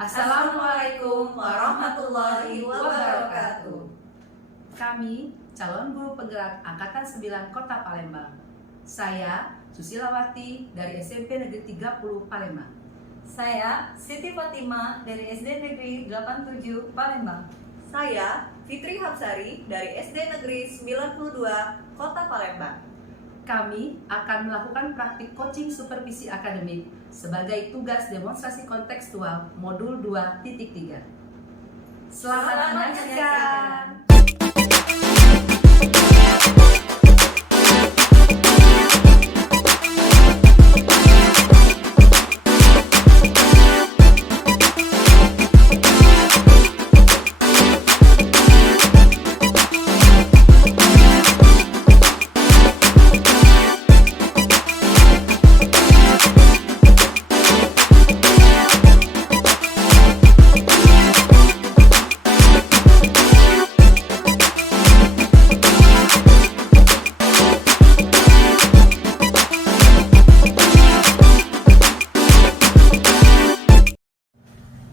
Assalamualaikum warahmatullahi wabarakatuh. Kami calon guru penggerak Angkatan 9 Kota Palembang. Saya Susilawati dari SMP Negeri 30 Palembang. Saya Siti Fatimah dari SD Negeri 87 Palembang. Saya Fitri Hapsari dari SD Negeri 92 Kota Palembang. Kami akan melakukan praktik coaching supervisi akademik sebagai tugas demonstrasi kontekstual modul 2.3. Selamat menyaksikan.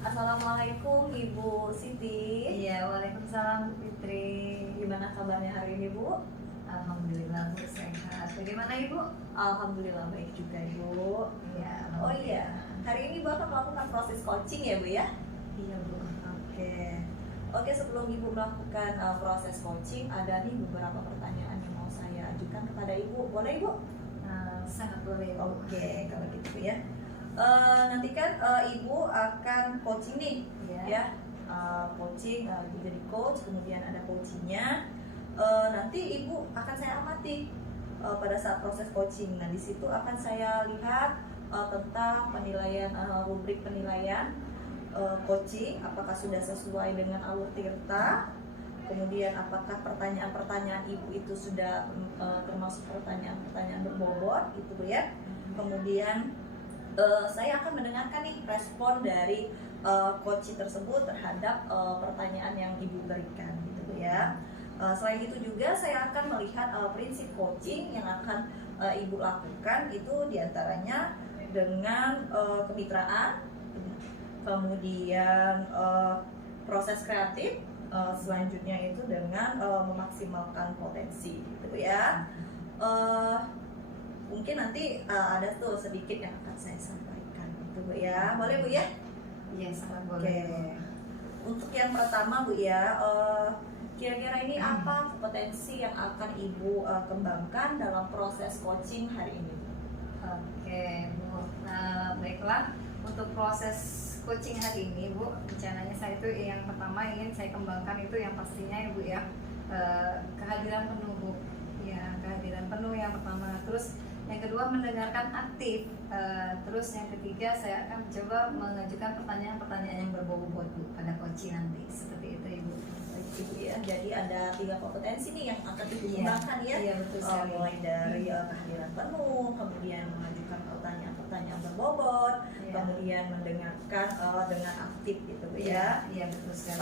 Assalamualaikum Ibu Siti. Iya, waalaikumsalam Bu Fitri. Gimana kabarnya hari ini Bu? Alhamdulillah Bu sehat. Bagaimana Ibu? Alhamdulillah baik juga Ibu. Iya. Oh iya, hari ini Bu akan melakukan proses coaching ya Bu ya? Iya Bu. Oke, sebelum Ibu melakukan proses coaching, ada nih beberapa pertanyaan yang mau saya ajukan kepada Ibu. Boleh Ibu? Sangat boleh Bu. Oke, kalau gitu ya. Nanti kan Ibu akan coaching nih, Iya. ya. Coaching, Ibu jadi coach, kemudian ada coachingnya. Nanti Ibu akan saya amati pada saat proses coaching. Nah, di situ akan saya lihat tentang penilaian, rubrik penilaian coaching, apakah sudah sesuai dengan alur tirta. Kemudian apakah pertanyaan-pertanyaan Ibu itu sudah termasuk pertanyaan-pertanyaan berbobot, gitu Bu ya. Kemudian saya akan mendengarkan nih respon dari coaching tersebut terhadap pertanyaan yang Ibu berikan, gitu Bu ya. Selain itu juga saya akan melihat prinsip coaching yang akan Ibu lakukan itu diantaranya dengan kemitraan, kemudian proses kreatif, selanjutnya itu dengan memaksimalkan potensi, gitu ya. Mungkin nanti ada tuh sedikit yang akan saya sampaikan, gitu Bu ya. Boleh Bu ya? Iya, sangat Oke. boleh. Untuk yang pertama Bu ya, kira-kira ini apa kompetensi yang akan Ibu kembangkan dalam proses coaching hari ini? Oke Bu. Nah, baiklah, untuk proses coaching hari ini Bu, rencananya saya itu yang pertama ingin saya kembangkan itu yang pastinya ya Bu ya, kehadiran penuh Bu. Ya, kehadiran penuh yang pertama. Terus yang kedua mendengarkan aktif. Terus yang ketiga saya akan coba mengajukan pertanyaan-pertanyaan yang berbobot Bu pada coaching nanti. Seperti itu Ibu. Ibu ya, jadi ada 3 kompetensi nih yang akan Ibu Iya. kembangkan ya. Iya, betul sekali. Mulai dari kehadiran penuh, kemudian mengajukan pertanyaan-pertanyaan berbobot, Iya. kemudian mendengarkan dengan aktif, gitu Bu ya. Iya, betul sekali.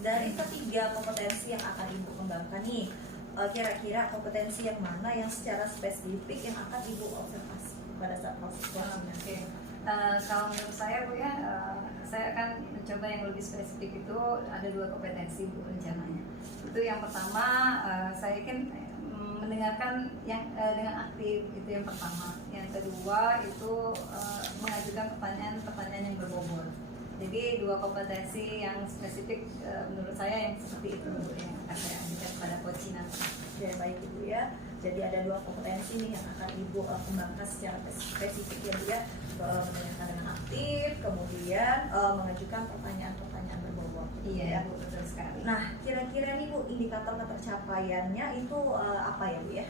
Dari ketiga kompetensi yang akan Ibu kembangkan nih, kira-kira kompetensi yang mana yang secara spesifik yang akan Ibu observasi pada saat proses coaching nanti? Oke. Kalau menurut saya Bu ya, saya akan mencoba yang lebih spesifik. Itu ada 2 kompetensi Bu rencananya. Itu yang pertama, saya ingin mendengarkan yang dengan aktif, itu yang pertama. Yang kedua itu mengajukan pertanyaan-pertanyaan yang berbobot. Jadi 2 kompetensi yang spesifik menurut saya yang seperti itu Bu, yang akan saya ajukan pada coaching nanti. Ya baik Ibu ya. Jadi ada 2 kompetensi nih yang akan Ibu kembangkan secara spesifik ya Bu ya. Mendengarkan dengan aktif, kemudian mengajukan pertanyaan-pertanyaan berbobot. Iya ya. Bu, betul sekali. Nah, kira-kira nih Bu, indikator ketercapaiannya itu apa ya Bu ya?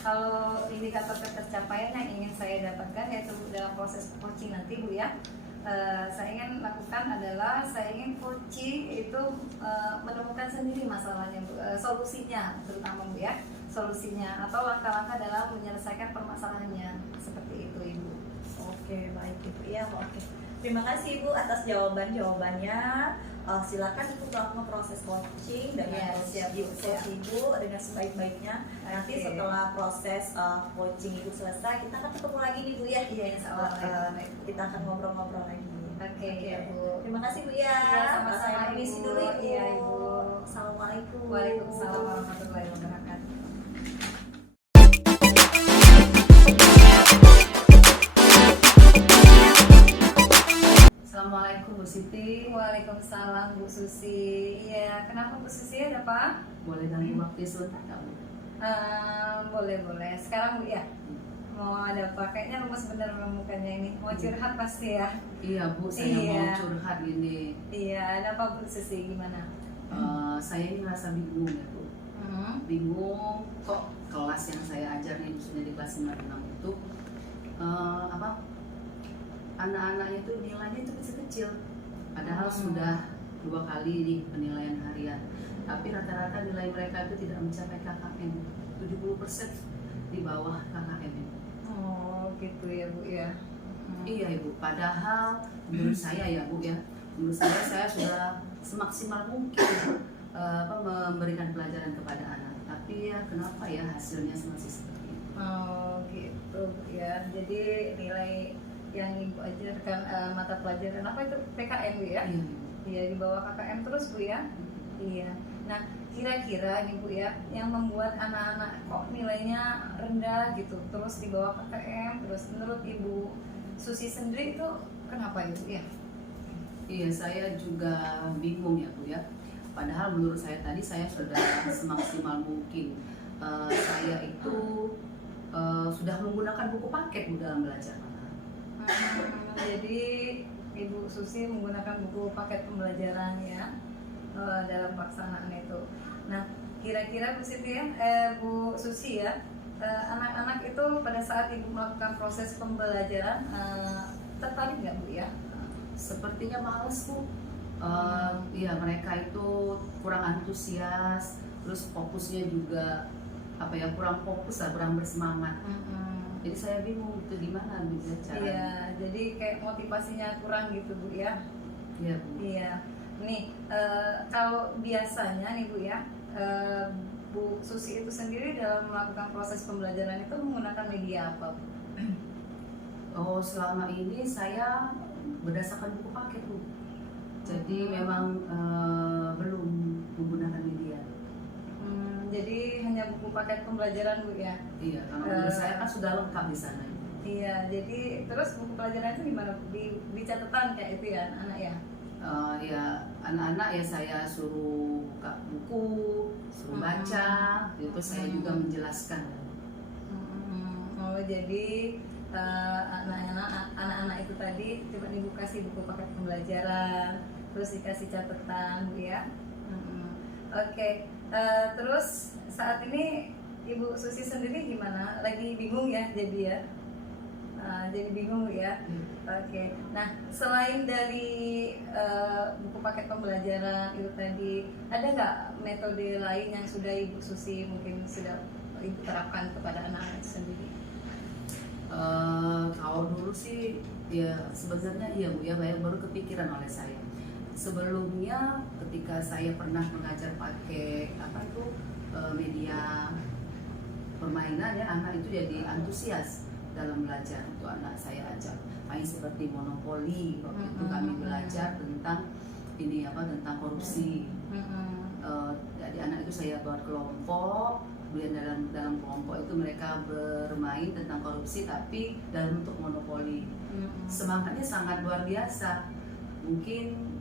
Kalau indikator ketercapaian yang ingin saya dapatkan yaitu dalam proses coaching nanti Bu ya, saya ingin lakukan adalah saya ingin coaching itu menemukan sendiri masalahnya Bu, solusinya terutama Bu ya, solusinya atau langkah-langkah dalam menyelesaikan permasalahannya, seperti itu Ibu. Oke, baik Ibu ya. Oke. Terima kasih Ibu atas jawabannya. Silakan Ibu melakukan proses coaching dengan siap, Bu, siap. Ibu dengan sebaik-baiknya. Nanti Oke. setelah proses coaching Ibu selesai, kita akan ketemu lagi nih Bu ya. Iya, insya Allah. Baik. Kita akan ngobrol-ngobrol lagi. Oke, ya Bu. Terima kasih Bu ya. Iya, sama-sama, Saya permisi Ibu. dulu Ibu. Iya, Ibu. Assalamualaikum. Waalaikumsalam warahmatullahi wabarakatuh. Assalamualaikum Bu Siti. Waalaikumsalam Bu Susi. Iya, kenapa Bu Susi, ada apa? Boleh ganggu waktu sebentar nggak Bu? Boleh. Sekarang Bu ya. Mau ada apa? Kayaknya lemes bener mukanya ini. Mau curhat pasti ya. Iya Bu, saya Iya. mau curhat gini. Iya, ada apa Bu Susi? Gimana? Saya ini merasa bingung ya Bu. Bingung kok kelas yang saya ajar nih, khususnya di kelas 5-6 itu anak-anaknya itu nilainya itu kecil-kecil, padahal sudah 2 kali nih penilaian harian, tapi rata-rata nilai mereka itu tidak mencapai KKM, 70% di bawah KKM. Oh, gitu ya Bu ya. Iya Ibu, padahal menurut saya ya Bu ya, menurut saya sudah semaksimal mungkin memberikan pelajaran kepada anak, tapi ya kenapa ya hasilnya masih seperti itu. Oh, gitu Bu ya. Jadi nilai yang Ibu ajarkan mata pelajaran apa itu PKM Bu ya? Iya, Iya, di bawah KKM terus Bu ya. Iya. Nah, kira-kira nih Bu ya, yang membuat anak-anak kok nilainya rendah gitu, terus di bawah KKM, terus menurut Ibu Susi sendiri itu kenapa Ibu ya? Iya, saya juga bingung ya Bu ya. Padahal menurut saya tadi saya sudah semaksimal mungkin. Saya itu sudah menggunakan buku paket Bu dalam belajar. Jadi Ibu Susi menggunakan buku paket pembelajaran ya dalam pelaksanaan itu. Nah, kira-kira Bu Siti ya, Bu Susi ya, anak-anak itu pada saat Ibu melakukan proses pembelajaran tertarik nggak Bu ya? Sepertinya males Bu. Ya mereka itu kurang antusias, terus fokusnya juga kurang fokus lah, kurang bersemangat. Jadi saya bingung itu gimana bisa caranya. Iya, jadi kayak motivasinya kurang gitu Bu ya. Iya Bu. Iya. Nih, kalau biasanya nih Bu ya, Bu Susi itu sendiri dalam melakukan proses pembelajaran itu menggunakan media apa Bu? Oh, selama ini saya berdasarkan buku paket Bu. Jadi memang belum menggunakan media. Jadi hanya buku paket pembelajaran Bu ya? Iya, karena menurut saya kan sudah lengkap di sana. Iya, jadi terus buku pelajaran itu gimana? Di catatan kayak itu ya anak-anak ya? Ya anak-anak ya saya suruh buka buku, suruh baca, itu saya juga menjelaskan. Oh, jadi anak-anak itu tadi coba Ibu kasih buku paket pembelajaran, terus dikasih catatan Bu ya. Oke. Terus saat ini Ibu Susi sendiri gimana? Lagi bingung ya jadi ya? Jadi bingung ya? Oke. Nah, selain dari buku paket pembelajaran itu tadi, ada nggak metode lain yang sudah Ibu Susi mungkin sudah Ibu terapkan kepada anak-anak sendiri? Kalau dulu sih ya sebenarnya iya Bu ya, baru kepikiran oleh saya. Sebelumnya ketika saya pernah mengajar pakai media permainan ya, anak itu jadi antusias dalam belajar. Untuk anak saya ajak main seperti monopoli, waktu itu kami belajar tentang tentang korupsi. Jadi anak itu saya buat kelompok, kemudian dalam kelompok itu mereka bermain tentang korupsi tapi dalam bentuk monopoli. Semangatnya sangat luar biasa. Mungkin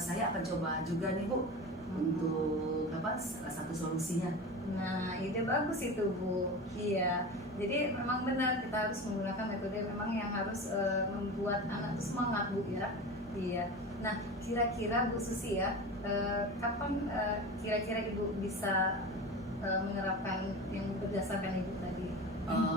saya akan coba juga nih Bu untuk salah satu solusinya. Nah, ide bagus itu Bu. Iya. Jadi memang benar kita harus menggunakan metode memang yang harus membuat anak itu semangat Bu ya. Iya. Nah, kira-kira Bu Susi ya, kapan kira-kira Ibu bisa menerapkan yang berdasarkan Ibu tadi?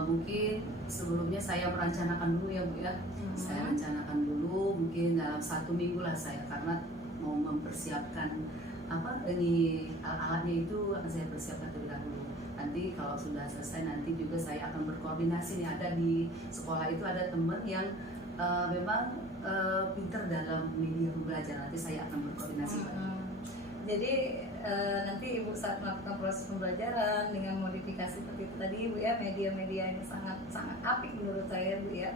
Mungkin sebelumnya saya merencanakan dulu ya Bu ya. Saya rencanakan dulu mungkin dalam 1 minggu lah saya, karena mau mempersiapkan alat-alatnya itu akan saya persiapkan terlebih dahulu. Nanti kalau sudah selesai nanti juga saya akan berkoordinasi nih, ada di sekolah itu ada teman yang memang pinter dalam media pembelajaran, nanti saya akan berkoordinasi. Jadi nanti Ibu saat melakukan proses pembelajaran dengan modifikasi seperti itu tadi Bu ya, media-media ini sangat apik menurut saya Bu ya.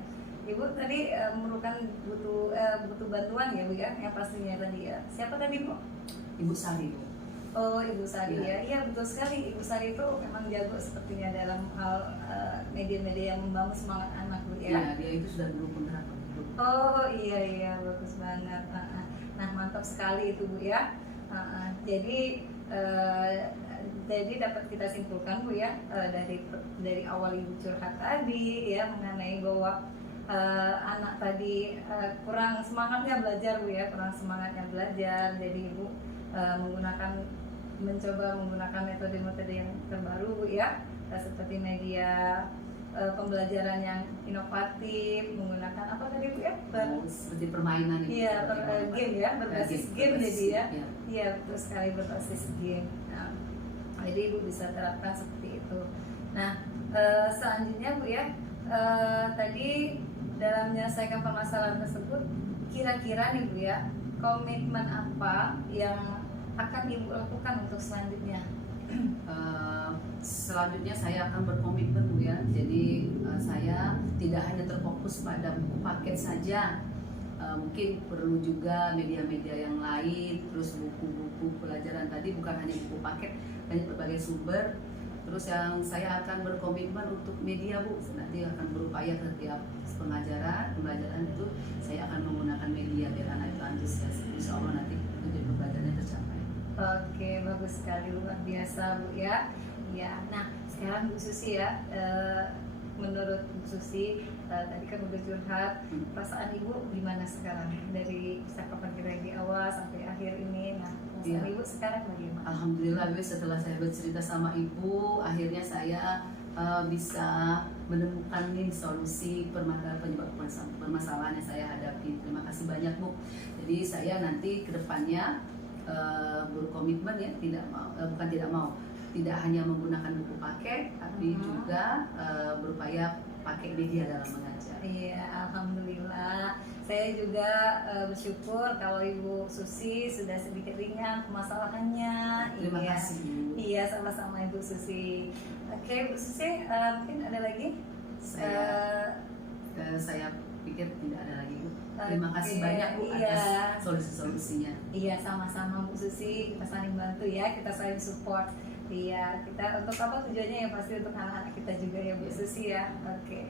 Ibu tadi memerlukan butuh bantuan ya Bu ya, yang pastinya tadi ya. Siapa tadi Bu? Ibu Sari, Bu. Oh, Ibu Sari Iya. ya. Iya betul sekali. Ibu Sari itu memang jago sepertinya dalam hal media-media yang membangun semangat anak Bu ya. Iya, dia itu sudah dulu penggerak grup. Oh iya bagus banget. Nah mantap sekali itu Bu ya. Jadi dapat kita simpulkan Bu ya, dari awal Ibu curhat tadi ya mengenai bahwa anak tadi kurang semangatnya belajar Bu ya, kurang semangatnya belajar. Jadi Ibu mencoba menggunakan metode-metode yang terbaru Bu ya, seperti media pembelajaran yang inovatif, menggunakan apa tadi Bu ya? Seperti permainan itu. Iya, game ya, berbasis game jadi ya. Iya. Iya, betul sekali, berbasis game. Nah, jadi Ibu bisa terapkan seperti itu. Nah, selanjutnya Bu ya, tadi dalam menyelesaikan permasalahan tersebut, kira-kira nih Bu ya, komitmen apa yang akan Ibu lakukan untuk selanjutnya? Selanjutnya saya akan berkomitmen Bu ya. Jadi saya tidak hanya terfokus pada buku paket saja. Mungkin perlu juga media-media yang lain, terus buku-buku pelajaran tadi bukan hanya buku paket, banyak berbagai sumber. Terus yang saya akan berkomitmen untuk media Bu, nanti akan berupaya setiap pembelajaran itu saya akan menggunakan media biar anak itu antusias. Insya Allah nanti tujuan pembelajarannya tercapai. Oke, bagus sekali, luar biasa Bu ya. Ya, nah sekarang Bu Susi ya, menurut Bu Susi tadi kan udah curhat, perasaan Ibu gimana sekarang dari kapan kira di awal sampai akhir ini? Nah, perasaan Ibu sekarang bagaimana? Alhamdulillah Bu, setelah saya bercerita sama Ibu, akhirnya saya bisa menemukan nih solusi penyebab permasalahan yang saya hadapi. Terima kasih banyak Bu. Jadi saya nanti kedepannya berkomitmen ya, tidak hanya menggunakan buku paket, tapi juga berupaya pakai media dalam mengajar. Iya, alhamdulillah. Saya juga bersyukur kalau Ibu Susi sudah sedikit ringan permasalahannya. Terima kasih Bu. Iya, sama-sama Ibu Susi. Oke, Bu Susi, mungkin ada lagi? Saya pikir tidak ada lagi Bu. Terima kasih banyak Bu iya. atas solusi-solusinya. Iya, sama-sama Bu Susi, kita saling bantu ya, kita saling support. Iya, kita untuk apa tujuannya ya, pasti untuk anak-anak kita juga ya Bu Susi ya. Oke.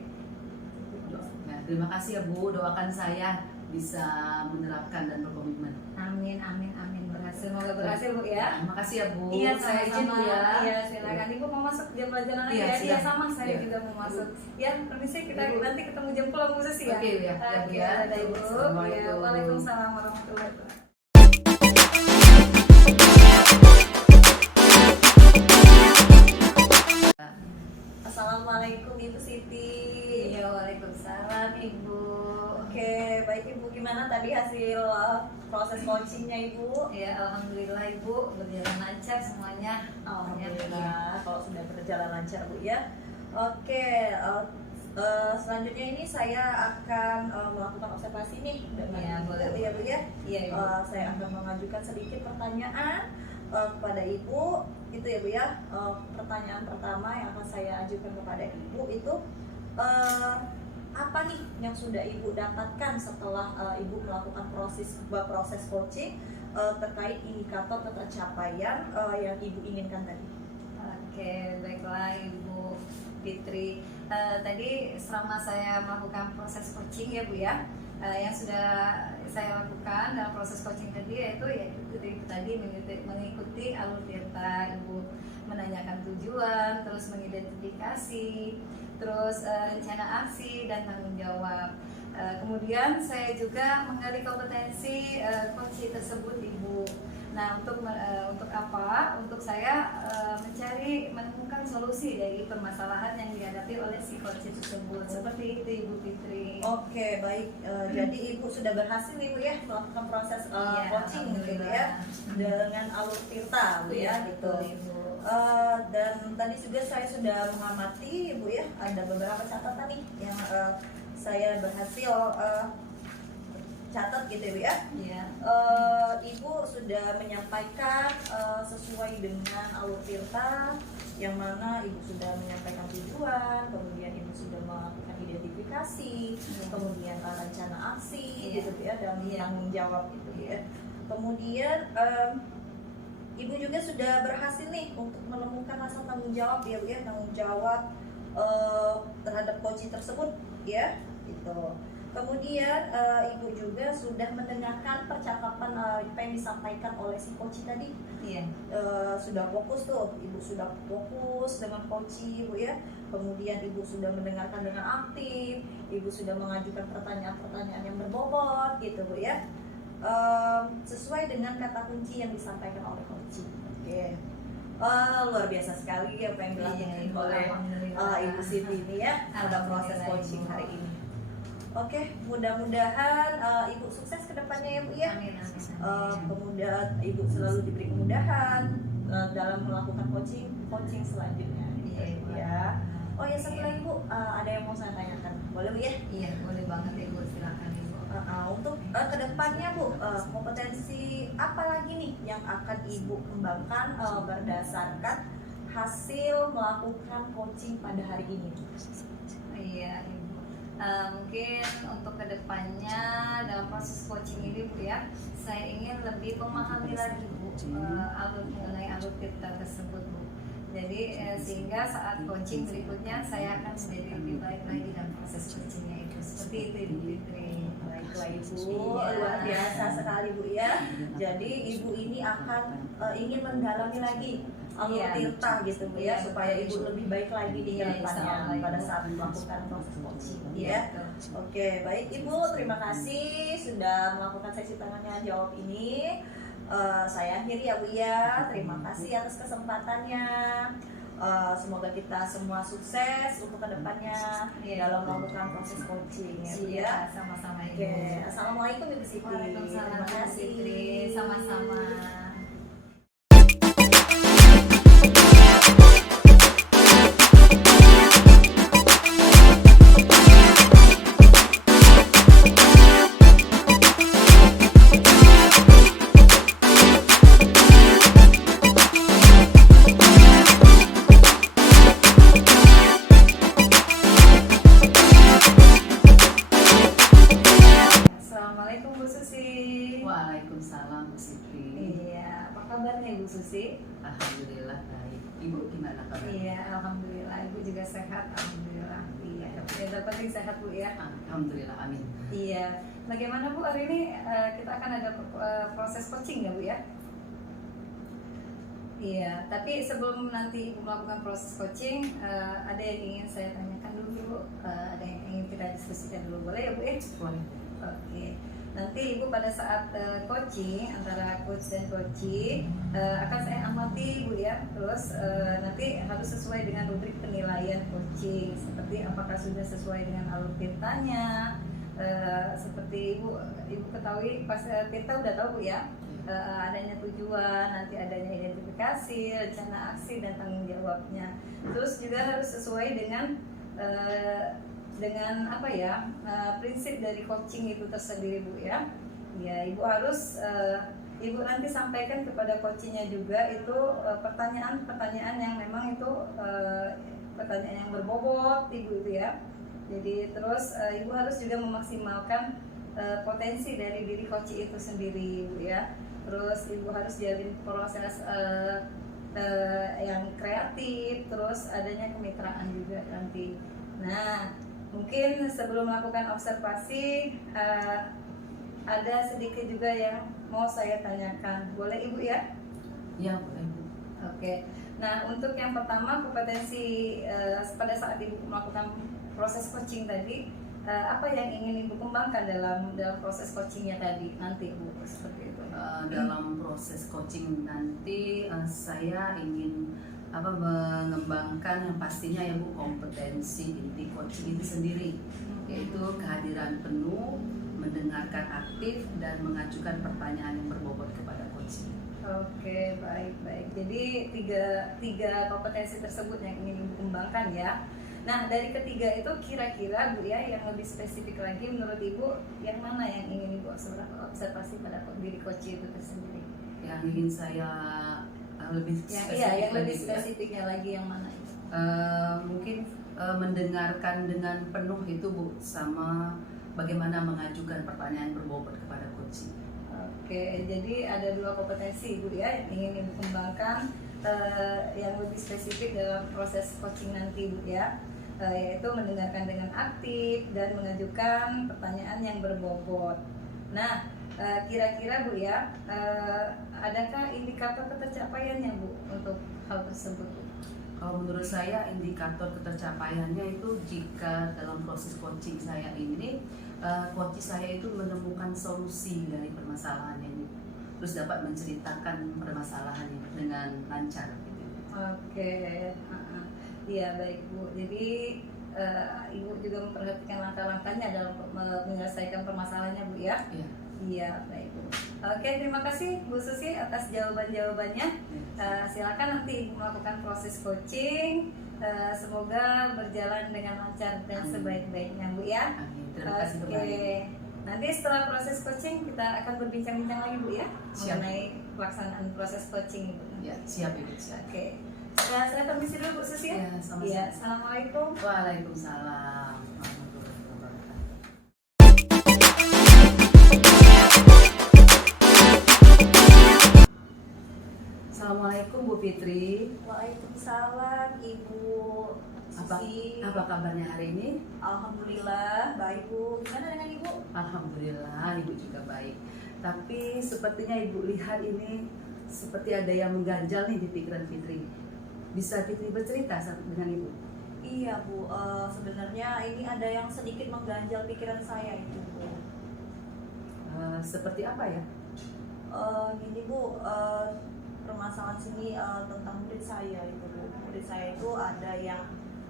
Nah, terima kasih ya Bu, doakan saya bisa menerapkan dan berkomitmen. Amin. Semoga berhasil Bu ya. Terima kasih ya Bu. Iya, saya izin Bu ya. Iya, silakan. Ibu mau masuk jam pelajaran lagi Iya, ya? Iya, silakan. sama saya Iya. juga mau masuk. Ya, permisi kita Ibu. nanti ketemu jam pulang Bu Susi ya. Oke, ya. Oke, Ya, ada Ibu. Assalamualaikum. Ya, Waalaikumsalam warahmatullahi wabarakatuh. Assalamualaikum Ibu Siti. Iya, waalaikumsalam Ibu. Oke, baik Ibu, gimana tadi hasil proses coachingnya Ibu? Ya, alhamdulillah Ibu berjalan lancar semuanya. Alhamdulillah kalau sudah berjalan lancar Bu ya. Oke, selanjutnya ini saya akan melakukan observasi nih dengan Iya, Ibu, boleh. ya Bu ya. Iya, Ibu. Saya akan mengajukan sedikit pertanyaan kepada Ibu, itu ya Bu ya. Pertanyaan pertama yang akan saya ajukan kepada Ibu itu apa nih yang sudah Ibu dapatkan setelah Ibu melakukan proses coaching terkait indikator pencapaian yang Ibu inginkan tadi? Oke, baiklah Ibu Fitri. Tadi selama saya melakukan proses coaching ya Bu ya, yang sudah saya lakukan dalam proses coaching tadi yaitu tadi mengikuti alur tirta, Ibu menanyakan tujuan, terus mengidentifikasi, terus rencana aksi dan tanggung jawab. Kemudian saya juga menggali kompetensi coaching tersebut Ibu. Nah, untuk apa? Untuk saya menemukan solusi dari permasalahan yang dihadapi oleh si coaching tersebut. Seperti itu Ibu Fitri. Oke, baik. Jadi Ibu sudah berhasil Ibu ya melakukan proses Iya, coaching gitu ya dengan alur tirta Bu ya gitu. Betul, Ibu. Dan tadi juga saya sudah mengamati Ibu ya, ada beberapa catatan nih yang saya berhasil catat gitu Ibu ya. Iya. Ibu sudah menyampaikan sesuai dengan alur tirta yang mana ibu sudah menyampaikan tujuan, kemudian ibu sudah melakukan identifikasi, kemudian rencana aksi gitu ya, dan tanggung jawab gitu ya. Kemudian ibu juga sudah berhasil nih untuk menemukan rasa tanggung jawab ya Bu ya, tanggung jawab terhadap coaching tersebut ya gitu. Kemudian ibu juga sudah mendengarkan percakapan apa yang disampaikan oleh si coach tadi. Iya. Sudah fokus tuh, ibu sudah fokus dengan coach ibu ya. Kemudian ibu sudah mendengarkan dengan aktif, ibu sudah mengajukan pertanyaan-pertanyaan yang berbobot gitu bu ya. Sesuai dengan kata kunci yang disampaikan oleh coach. Oke. Luar biasa sekali apa yang dilakukan oleh Ibu Siti ini ya pada proses coaching hari ini. Oke, mudah-mudahan Ibu sukses ke depannya ya Bu ya. Amin, amin. Kemudian Ibu selalu diberi kemudahan dalam melakukan coaching selanjutnya. Iya, Ibu. Ya. Oh ya, satu lagi Bu, ada yang mau saya tanyakan. Boleh Bu ya? Iya, boleh banget Ibu, silakan Ibu. Untuk kedepannya Bu, kompetensi apa lagi nih yang akan Ibu kembangkan berdasarkan hasil melakukan coaching pada hari ini? Iya Ibu. Mungkin untuk kedepannya dalam proses coaching ini Bu ya, saya ingin lebih memahami lagi Bu mengenai alur kita tersebut Bu. Jadi sehingga saat coaching berikutnya saya akan menjadi lebih baik lagi dalam proses coachingnya itu. Seperti itu Ibu Fitri. Baiklah Ibu, luar biasa sekali Bu ya. Jadi Ibu ini akan ingin mendalami lagi alur tirta gitu Bu ya, supaya Ibu lebih baik lagi di depannya pada saat melakukan proses coaching ya. Oke, baik Ibu, terima kasih sudah melakukan sesi tanya jawab ini. Saya akhiri ya Bu ya. Terima kasih atas kesempatannya. Semoga kita semua sukses untuk kedepannya dalam melakukan proses coaching ya Bu ya. Sama-sama Ibu. Oke, assalamualaikum Ibu Siti. Waalaikumsalam Terima Ibu Fitri. kasih. Sama-sama. Assalamualaikum Bu Susi. Waalaikumsalam Bu Siti. Iya, apa kabarnya Ibu Susi? Alhamdulillah baik. Ibu gimana kabarnya? Iya, alhamdulillah. Ibu juga sehat, alhamdulillah. Iya, yang penting sehat Bu ya. Alhamdulillah, amin. Iya. Bagaimana Bu hari ini kita akan ada proses coaching ya Bu ya? Iya, tapi sebelum nanti Ibu melakukan proses coaching, ada yang ingin saya tanyakan dulu, ada yang ingin kita diskusikan dulu, boleh ya Bu ya? Boleh. Oke, nanti Ibu pada saat coaching antara coach dan coachee akan saya amati Bu ya. Terus nanti harus sesuai dengan rubrik penilaian coaching, seperti apakah sudah sesuai dengan alur tirtanya. Seperti Ibu ketahui pas tirta udah tahu Bu ya, adanya tujuan, nanti adanya identifikasi, rencana aksi dan tanggung jawabnya. Terus juga harus sesuai dengan apa ya, prinsip dari coaching itu tersendiri Bu ya. Ya Ibu harus Ibu nanti sampaikan kepada coachingnya juga itu pertanyaan-pertanyaan yang memang itu pertanyaan yang berbobot Ibu itu ya. Jadi terus Ibu harus juga memaksimalkan potensi dari diri coaching itu sendiri Bu ya. Terus Ibu harus jalin proses yang kreatif, terus adanya kemitraan juga nanti. Nah, mungkin sebelum melakukan observasi ada sedikit juga yang mau saya tanyakan, boleh Ibu ya? Ya boleh Bu. Oke. Nah, untuk yang pertama kompetensi pada saat Ibu melakukan proses coaching tadi, apa yang ingin Ibu kembangkan dalam proses coachingnya tadi nanti Bu, seperti itu? Dalam proses coaching nanti saya ingin mengembangkan yang pastinya ya Bu, kompetensi inti coaching itu sendiri, yaitu kehadiran penuh, mendengarkan aktif dan mengajukan pertanyaan yang berbobot kepada coaching. Oke, baik. Jadi tiga kompetensi tersebut yang ingin Ibu kembangkan ya. Nah, dari ketiga itu kira-kira Bu ya, yang lebih spesifik lagi menurut Ibu, yang mana yang ingin Ibu observasi pada diri coach itu tersendiri? Yang ingin saya lebih yang lebih lagi, ya. spesifiknya lagi yang mana itu? Mungkin mendengarkan dengan penuh itu Bu, sama bagaimana mengajukan pertanyaan berbobot kepada coaching. Oke, jadi ada 2 kompetensi Bu ya yang ingin Ibu kembangkan, yang lebih spesifik dalam proses coaching nanti Bu ya, yaitu mendengarkan dengan aktif dan mengajukan pertanyaan yang berbobot. Nah, kira-kira Bu ya, adakah indikator ketercapaiannya Bu untuk hal tersebut Bu? Kalau menurut saya indikator ketercapaiannya itu jika dalam proses coaching saya ini, coach saya itu menemukan solusi dari permasalahannya ini, terus dapat menceritakan permasalahannya dengan lancar. Gitu. Oke, iya baik Bu. Jadi Ibu juga memperhatikan langkah-langkahnya dalam menyelesaikan permasalahannya Bu ya? Iya. Iya baik Bu. Oke, terima kasih Bu Susi atas jawaban-jawabannya. Silakan nanti Ibu melakukan proses coaching. Semoga berjalan dengan lancar dan Amin. sebaik-baiknya Bu ya. Amin. Terima kasih Oke. kembali. Nanti setelah proses coaching kita akan berbincang-bincang lagi Bu ya, Siap. mengenai pelaksanaan proses coaching Bu. Ya, siap Ibu. Siap. Oke. Nah, saya permisi dulu Bu Susi ya. Ya, sama-sama. Iya, assalamualaikum. Waalaikumsalam warahmatullahi wabarakatuh. Assalamualaikum Bu Fitri. Waalaikumsalam Ibu Apa, Susi. apa kabarnya hari ini? Alhamdulillah baik Bu. Gimana dengan Ibu? Alhamdulillah Ibu juga baik. Tapi sepertinya Ibu lihat ini seperti ada yang mengganjal nih di pikiran Fitri. Bisa Fitri bercerita dengan Ibu? Iya Bu, sebenarnya ini ada yang sedikit mengganjal pikiran saya itu Bu. Seperti apa ya? Gini Bu, permasalahan sini tentang murid saya itu Bu. Murid saya itu ada yang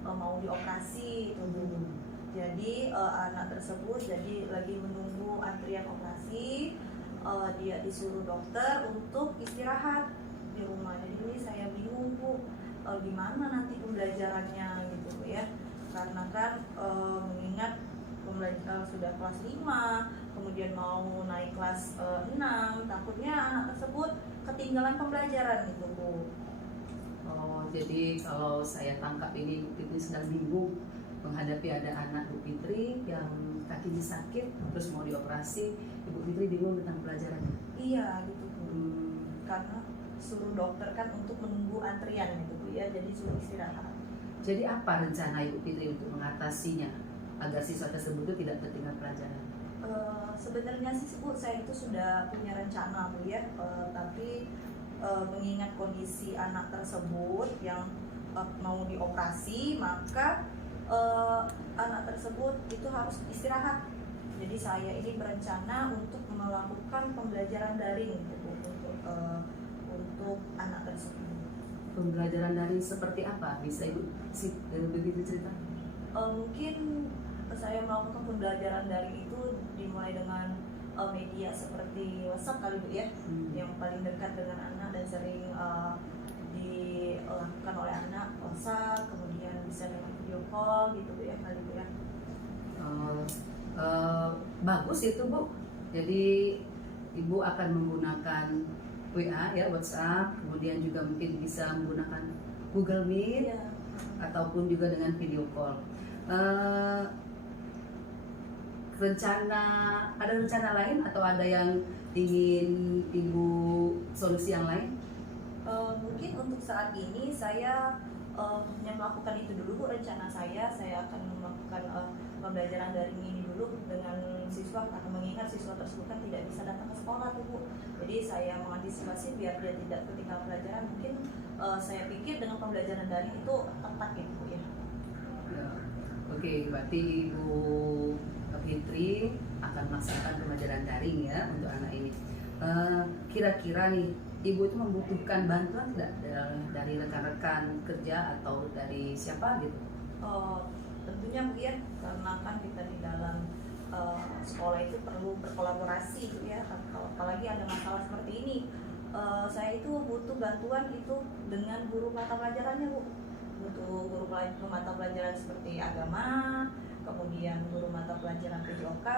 mau dioperasi itu Bu. Jadi anak tersebut jadi lagi menunggu antrian operasi. Dia disuruh dokter untuk istirahat di rumah. Jadi ini saya bingung Bu, gimana nanti pembelajarannya gitu Bu ya. Karena kan mengingat sudah kelas 5, kemudian mau naik kelas 6, takutnya anak tersebut ketinggalan pembelajaran gitu Bu. Oh, jadi kalau saya tangkap ini Bu Fitri sedang bingung menghadapi ada anak Bu Fitri yang kakinya sakit terus mau dioperasi, Ibu Fitri bingung tentang pelajarannya. Iya gitu Bu. Karena suruh dokter kan untuk menunggu antrian gitu Bu ya, jadi suruh istirahat. Jadi apa rencana Ibu Fitri untuk mengatasinya agar siswa tersebut itu tidak tertinggal pelajaran? Sebenarnya sih Bu, saya itu sudah punya rencana Bu ya, tapi mengingat kondisi anak tersebut yang mau dioperasi, maka anak tersebut itu harus istirahat. Jadi saya ini berencana untuk melakukan pembelajaran daring gitu, untuk anak tersebut. Pembelajaran daring seperti apa? Bisa Ibu begitu cerita? Mungkin saya melakukan pembelajaran daring itu dimulai dengan media seperti WhatsApp kali Bu ya, yang paling dekat dengan anak dan sering dilakukan oleh anak, WhatsApp, kemudian bisa dengan video call gitu Bu ya kali Bu ya. Bagus itu Bu. Jadi Ibu akan menggunakan WA ya, WhatsApp, kemudian juga mungkin bisa menggunakan Google Meet Iya. ataupun juga dengan video call. Ada rencana lain atau ada yang ingin Ibu solusi yang lain? Mungkin untuk saat ini saya hanya melakukan itu dulu Bu, rencana saya akan melakukan pembelajaran daring ini dulu dengan siswa, karena mengingat siswa tersebut kan tidak bisa datang ke sekolah tuh Bu. Jadi saya mengantisipasi biar dia tidak ketinggalan pelajaran. Mungkin saya pikir dengan pembelajaran daring itu tepat gitu Bu ya. Oke, berarti Ibu Fitri akan melaksanakan pembelajaran daring ya untuk anak ini. Kira-kira nih Ibu itu membutuhkan bantuan tidak dari rekan-rekan kerja atau dari siapa gitu? Tentunya Bu ya, karena kan kita di dalam sekolah itu perlu berkolaborasi Bu ya. Apalagi ada masalah seperti ini, saya itu butuh bantuan itu dengan guru mata pelajarannya Bu. Butuh guru mata pelajaran seperti agama, kemudian guru mata pelajaran PJOK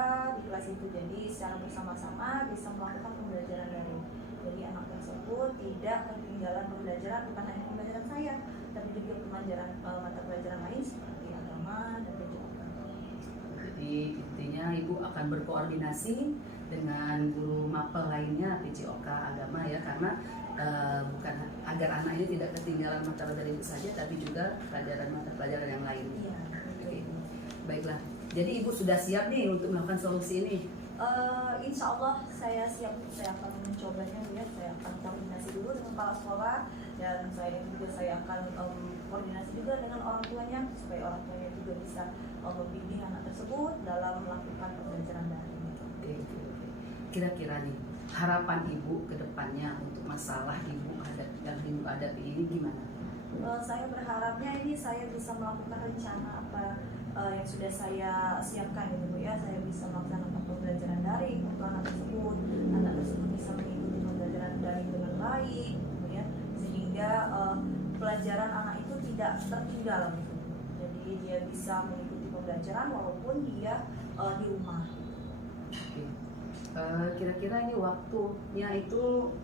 di kelas itu. Jadi secara bersama-sama bisa melakukan pembelajaran daring. Jadi anak tersebut tidak ketinggalan pembelajaran, bukan hanya pembelajaran saya, tapi juga pembelajaran mata pelajaran lain seperti agama dan PJOK. Jadi intinya Ibu akan berkoordinasi dengan guru mapel lainnya PJOK agama ya, karena bukan agar anak ini tidak ketinggalan mata pelajaran Ibu saja, tapi juga mata pelajaran yang lain. Iya. Oke. Baiklah. Jadi Ibu sudah siap nih untuk melakukan solusi ini? Insya Allah saya siap, saya akan mencobanya Bu ya. Saya akan koordinasi dulu dengan kepala sekolah, dan saya akan koordinasi juga dengan orang tuanya supaya orang tuanya juga bisa membimbing anak tersebut dalam melakukan pembelajaran daring. Oke. Kira-kira nih harapan Ibu ke depannya untuk masalah Ibu yang Ibu hadapi ini gimana? Saya berharapnya ini saya bisa melakukan rencana apa yang sudah saya siapkan gitu Bu ya. Saya bisa melaksanakan pembelajaran daring untuk anak tersebut bisa mengikuti pembelajaran daring dengan baik gitu ya, sehingga pelajaran anak itu tidak tertinggal gitu. Jadi dia bisa mengikuti pembelajaran walaupun dia di rumah. Oke. Kira-kira ini waktunya itu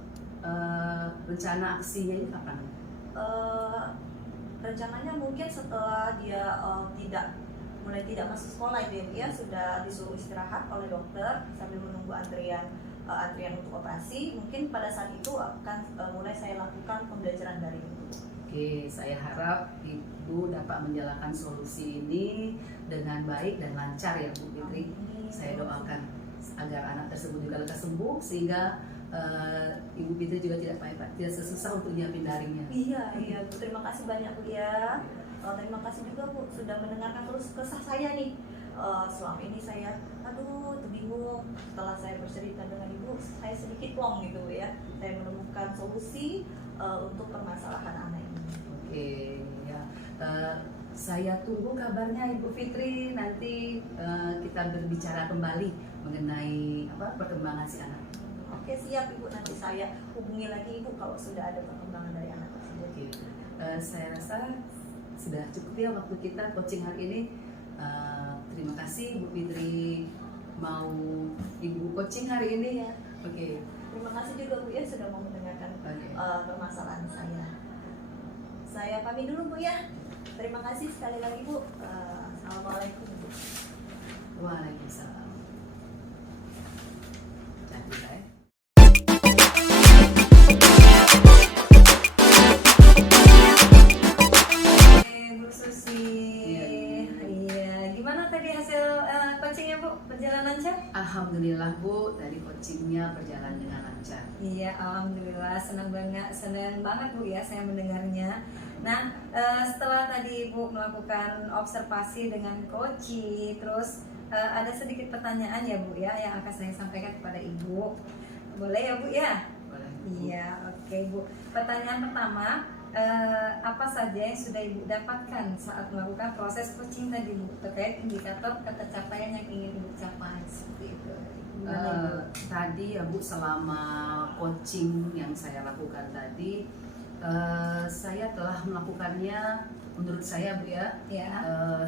rencana aksinya ini kapan? Rencananya mungkin setelah dia mulai tidak masuk sekolah itu ya, sudah disuruh istirahat oleh dokter sambil menunggu antrian untuk operasi. Mungkin pada saat itu akan mulai saya lakukan pembelajaran daring. Oke, saya harap Ibu dapat menjalankan solusi ini dengan baik dan lancar ya Bu Fitri. Saya doakan agar anak tersebut juga lekas sembuh, sehingga Ibu Fitri juga tidak susah untuk nyiapin daringnya. Iya Bu, terima kasih banyak Bu ya. Terima kasih juga Bu sudah mendengarkan terus kesah saya nih. Selama ini saya bingung. Setelah saya bercerita dengan Ibu, saya sedikit plong gitu Bu ya. Saya menemukan solusi untuk permasalahan anak ini. Oke, ya. Saya tunggu kabarnya Ibu Fitri, nanti kita berbicara kembali mengenai perkembangan si anak. Oke, siap Ibu, nanti saya hubungi lagi Ibu kalau sudah ada perkembangan dari anak tersebut. Oke. Saya rasa sudah cukup ya waktu kita coaching hari ini. Terima kasih Bu Fitri mau Ibu coaching hari ini ya. Oke. Terima kasih juga Bu ya sudah mau mendengarkan permasalahan saya. Saya pamit dulu Bu ya. Terima kasih sekali lagi Bu. Assalamualaikum Bu. Waalaikumsalam. Cantik ya. Bu Susi. Iya. Gimana tadi hasil coachingnya Bu? Berjalan lancar? Alhamdulillah Bu, tadi coachingnya berjalan dengan lancar. Iya, alhamdulillah, senang banget Bu ya saya mendengarnya. Nah, setelah tadi Ibu melakukan observasi dengan coaching, terus ada sedikit pertanyaan ya Bu ya yang akan saya sampaikan kepada Ibu. Boleh ya Bu ya? Boleh. Iya, oke Bu. Pertanyaan pertama, apa saja yang sudah Ibu dapatkan saat melakukan proses coaching tadi Bu terkait indikator pencapaian yang ingin Ibu capai seperti itu? Tadi ya Bu, selama coaching yang saya lakukan tadi, saya telah melakukannya, menurut saya Bu ya,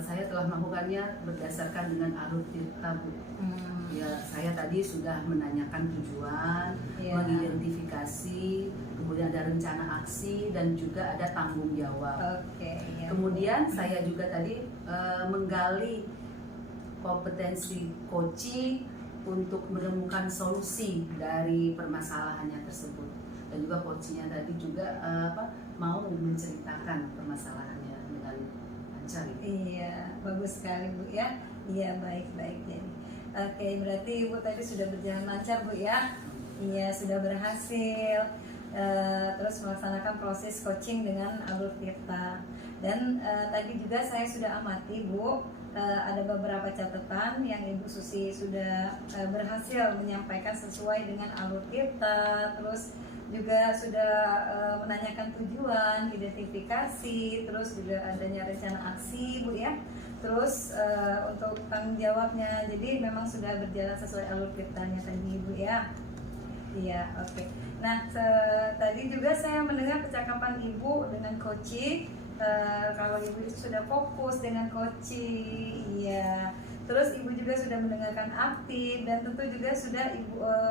saya telah melakukannya berdasarkan dengan alur tirta Bu. Ya, saya tadi sudah menanyakan tujuan, mengidentifikasi, kemudian ada rencana aksi, dan juga ada tanggung jawab. Kemudian saya juga tadi menggali kompetensi coaching untuk menemukan solusi dari permasalahannya tersebut, dan juga coachingnya tadi juga mau menceritakan permasalahannya dengan lancar. Iya, bagus sekali Bu ya. Iya, baik jadi. Oke, berarti Ibu tadi sudah berjalan lancar Bu ya. Iya, sudah berhasil terus melaksanakan proses coaching dengan alur tirta. Dan tadi juga saya sudah amati Bu, ada beberapa catatan yang Ibu Susi sudah berhasil menyampaikan sesuai dengan alur tirta, terus juga sudah menanyakan tujuan, identifikasi, terus juga adanya rencana aksi Bu ya. Terus untuk tanggung jawabnya, jadi memang sudah berjalan sesuai alur tirtanya tadi Bu ya. Iya, oke. Nah, tadi juga saya mendengar percakapan Ibu dengan coaching. Kalau Ibu itu sudah fokus dengan coaching, iya. Terus ibu juga sudah mendengarkan aktif dan tentu juga sudah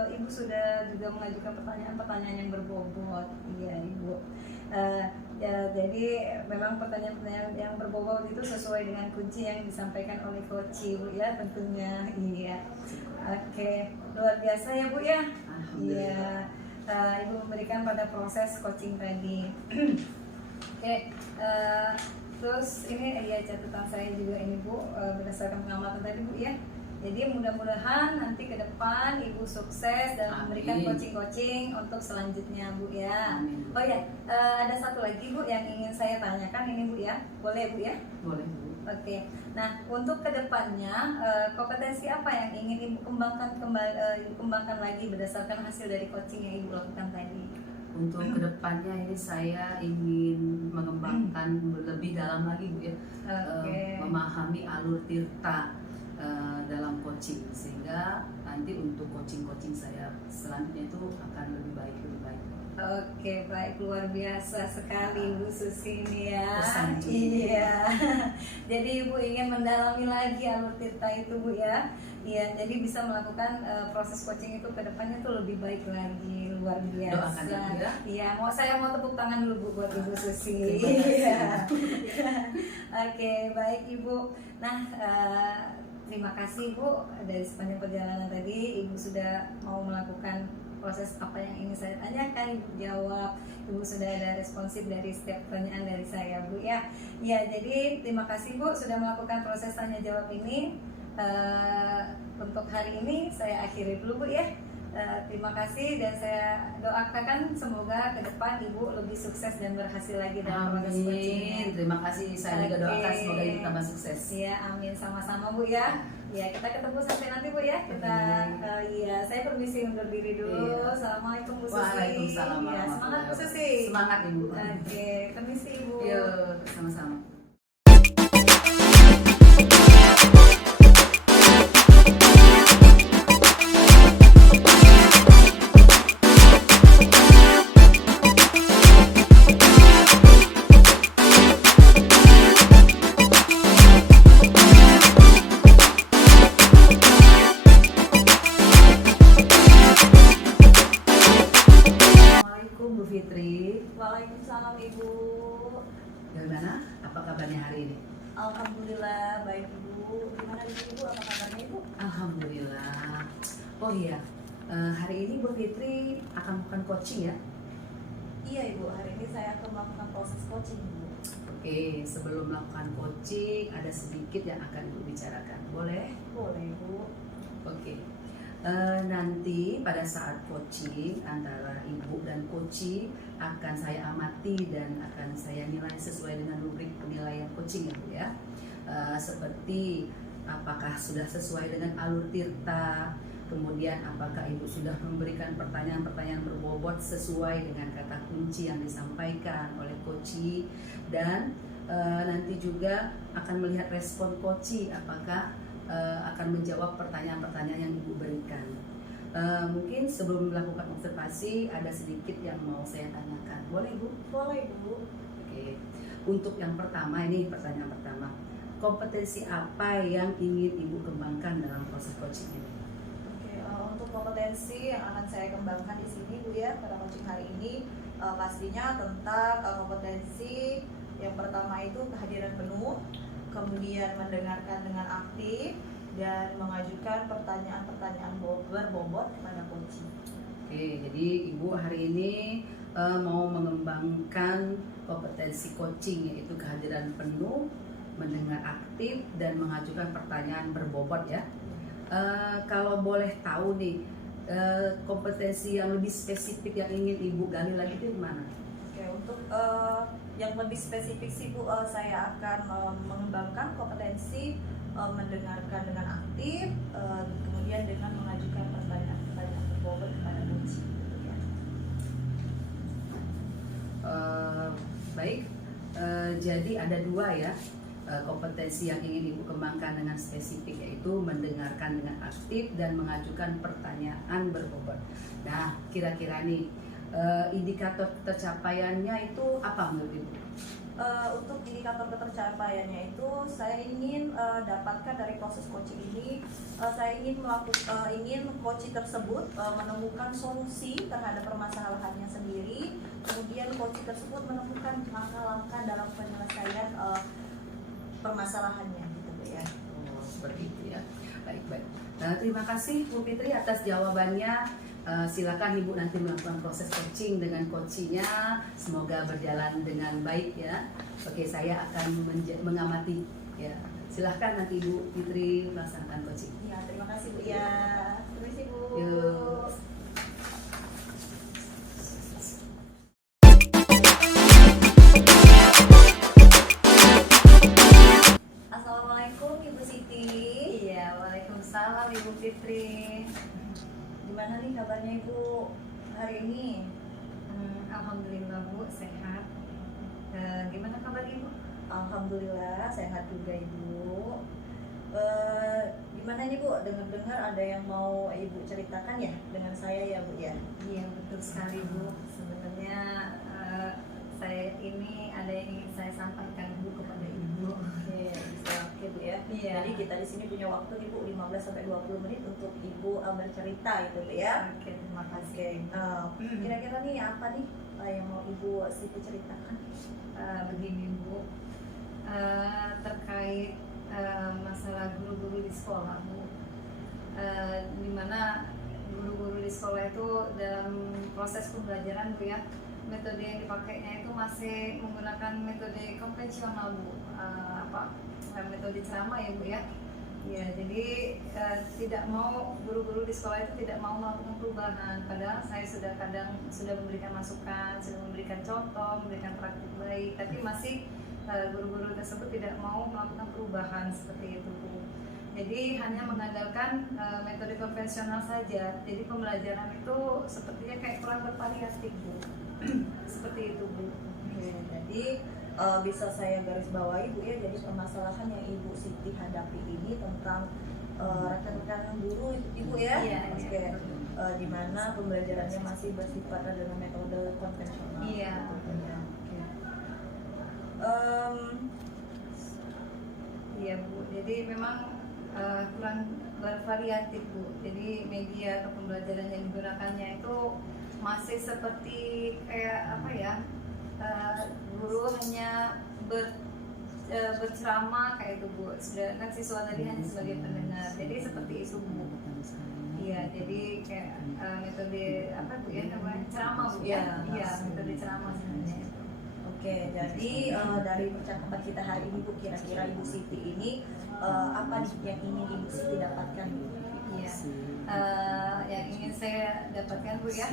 ibu sudah juga mengajukan pertanyaan-pertanyaan yang berbobot. Iya ibu. Ya, jadi memang pertanyaan-pertanyaan yang berbobot itu sesuai dengan kunci yang disampaikan oleh coach ibu ya tentunya. Iya. Oke, luar biasa ya bu ya. Iya. Ibu memberikan pada proses coaching tadi. Oke. Terus ini ya catatan saya juga ini bu, berdasarkan pengamatan tadi bu ya. Jadi mudah-mudahan nanti ke depan ibu sukses dalam memberikan coaching-coaching untuk selanjutnya bu ya. Amin. Oh ya, ada satu lagi bu yang ingin saya tanyakan ini bu ya, boleh bu ya? Boleh Bu. Oke. Nah untuk kedepannya kompetensi apa yang ingin ibu kembangkan lagi berdasarkan hasil dari coaching yang ibu lakukan tadi? Untuk kedepannya ini saya ingin mengembangkan lebih dalam lagi Bu ya. Oke. Memahami alur tirta dalam coaching, sehingga nanti untuk coaching saya selanjutnya itu akan lebih baik. Oke, baik, luar biasa sekali Bu Susi ini ya. Tersanjung. Iya. Jadi Ibu ingin mendalami lagi alur tirta itu Bu ya. Iya, jadi bisa melakukan proses coaching itu ke depannya tuh lebih baik lagi, luar biasa. Doakan ya, Bu ya. Iya, saya mau tepuk tangan dulu Bu buat Ibu Susi. Terima kasih. Iya. Oke, baik Ibu. Nah, terima kasih Bu dari sepanjang perjalanan tadi Ibu sudah mau melakukan proses apa yang ingin saya tanyakan, Ibu jawab. Ibu sudah ada responsif dari setiap pertanyaan dari saya Bu ya. Ya, jadi terima kasih Bu sudah melakukan proses tanya jawab ini. Untuk hari ini saya akhiri dulu Bu ya. Terima kasih dan saya doakan semoga ke depan Ibu lebih sukses dan berhasil lagi dalam proses coachingnya. Terima kasih, saya juga doakan semoga Ibu tambah sukses. Iya, amin, sama-sama Bu ya. Ya, kita ketemu sampai nanti Bu ya. Kita iya, saya permisi undur diri dulu. Iya. Assalamualaikum Bu Susi. Waalaikumsalam. Ya, semangat Bu Susi. Semangat Ibu. Oke, permisi Ibu. Yuk, sama-sama. Assalamualaikum Bu Fitri. Waalaikumsalam Ibu. Bagaimana? Apa kabarnya hari ini? Alhamdulillah baik Ibu. Gimana Ibu? Apa kabarnya Ibu? Alhamdulillah. Oh iya, hari ini Bu Fitri akan melakukan coaching ya? Iya Ibu, hari ini saya akan melakukan proses coaching Ibu. Oke, sebelum melakukan coaching ada sedikit yang akan Ibu bicarakan. Boleh? Boleh Ibu. Oke. Nanti pada saat coaching antara ibu dan coaching akan saya amati dan akan saya nilai sesuai dengan rubrik penilaian coaching ya Bu ya. Seperti apakah sudah sesuai dengan alur tirta, kemudian apakah ibu sudah memberikan pertanyaan-pertanyaan berbobot sesuai dengan kata kunci yang disampaikan oleh coaching, dan nanti juga akan melihat respon coaching apakah akan menjawab pertanyaan-pertanyaan yang ibu berikan. Mungkin sebelum melakukan observasi ada sedikit yang mau saya tanyakan. Boleh Bu? Boleh Ibu. Oke. Untuk yang pertama, ini pertanyaan pertama. Kompetensi apa yang ingin ibu kembangkan dalam proses coaching ini? Oke, untuk kompetensi yang akan saya kembangkan di sini Bu ya pada coaching hari ini pastinya tentang kompetensi yang pertama itu kehadiran penuh, kemudian mendengarkan dengan aktif dan mengajukan pertanyaan-pertanyaan berbobot kepada coaching. Oke, jadi ibu hari ini mau mengembangkan kompetensi coaching, yaitu kehadiran penuh, mendengar aktif dan mengajukan pertanyaan berbobot ya. Kalau boleh tahu nih, kompetensi yang lebih spesifik yang ingin ibu gali lagi itu di mana? Oke, untuk yang lebih spesifik sih Bu, saya akan mengembangkan kompetensi mendengarkan dengan aktif, kemudian dengan mengajukan pertanyaan-pertanyaan berbobot kepada coaching. Baik, jadi ada dua ya kompetensi yang ingin ibu kembangkan dengan spesifik, yaitu mendengarkan dengan aktif dan mengajukan pertanyaan berbobot. Nah, kira-kira nih indikator tercapaiannya itu apa menurut ibu? Untuk indikator ketercapaiannya itu saya ingin dapatkan dari proses coaching ini, saya ingin coach tersebut menemukan solusi terhadap permasalahannya sendiri, kemudian coach tersebut menemukan langkah-langkah dalam penyelesaian permasalahannya gitu Bu ya. Oh, seperti itu ya. Baik. Terima kasih Bu Fitri atas jawabannya. Silakan Ibu nanti melakukan proses coaching dengan coachnya. Semoga berjalan dengan baik ya. Oke, saya akan mengamati ya. Silakan nanti Ibu Fitri melaksanakan coaching. Ya, terima kasih Bu ya. Terima kasih Bu. Yuk. Assalamualaikum Ibu Siti. Iya, waalaikumsalam Ibu Fitri. Gimana nih kabarnya Ibu hari ini? Alhamdulillah Bu, sehat. Gimana kabar Ibu? Alhamdulillah sehat juga Ibu. Gimana nih Bu? Dengar-dengar ada yang mau Ibu ceritakan ya dengan saya ya Bu ya? Iya, betul sekali Bu. Sebenarnya saya ini ada yang ingin saya sampaikan Bu kepada Ibu. Oke Bu ya. Iya. Jadi kita di sini punya waktu nih Bu 15 sampai 20 menit untuk Ibu bercerita itu Bu ya. Oke, terima Oke. kasih. Kira-kira nih apa nih yang mau Ibu Siti ceritakan? Begini Bu, terkait masalah guru-guru di sekolah Bu, dimana guru-guru di sekolah itu dalam proses pembelajaran Bu ya, metode yang dipakainya itu masih menggunakan metode konvensional Bu, metode ceramah ya Bu ya. Ya, jadi tidak mau guru-guru di sekolah itu tidak mau melakukan perubahan. Padahal saya sudah memberikan masukan, sudah memberikan contoh, memberikan praktik baik, tapi masih guru-guru tersebut tidak mau melakukan perubahan seperti itu Bu. Jadi hanya mengandalkan metode konvensional saja. Jadi pembelajaran itu sepertinya kayak kurang bervariatif Bu. Seperti itu Bu. Oke, jadi bisa saya garis bawahi Bu ya, jadi permasalahan yang Ibu Siti hadapi ini tentang rekan-rekan guru Ibu ya. Iya, Oke. iya. Di mana pembelajarannya masih bersifat dengan metode konvensional. Iya. Oke. Iya Bu, jadi memang kurang bervariatif Bu. Jadi media atau pembelajaran yang digunakannya itu masih seperti kayak apa ya? Guru hanya berceramah kayak itu Bu. Sedangkan siswa tadi hanya sebagai pendengar. Jadi seperti itu Bu. Iya, jadi kayak metode apa Bu ya namanya ceramah Bu ya. Iya, metode ceramah sebenarnya itu. Oke, jadi dari percakapan kita hari ini Bu, kira-kira Ibu Siti ini apa nih yang ingin Ibu Siti dapatkan Bu? Iya, yang ingin saya dapatkan Bu ya,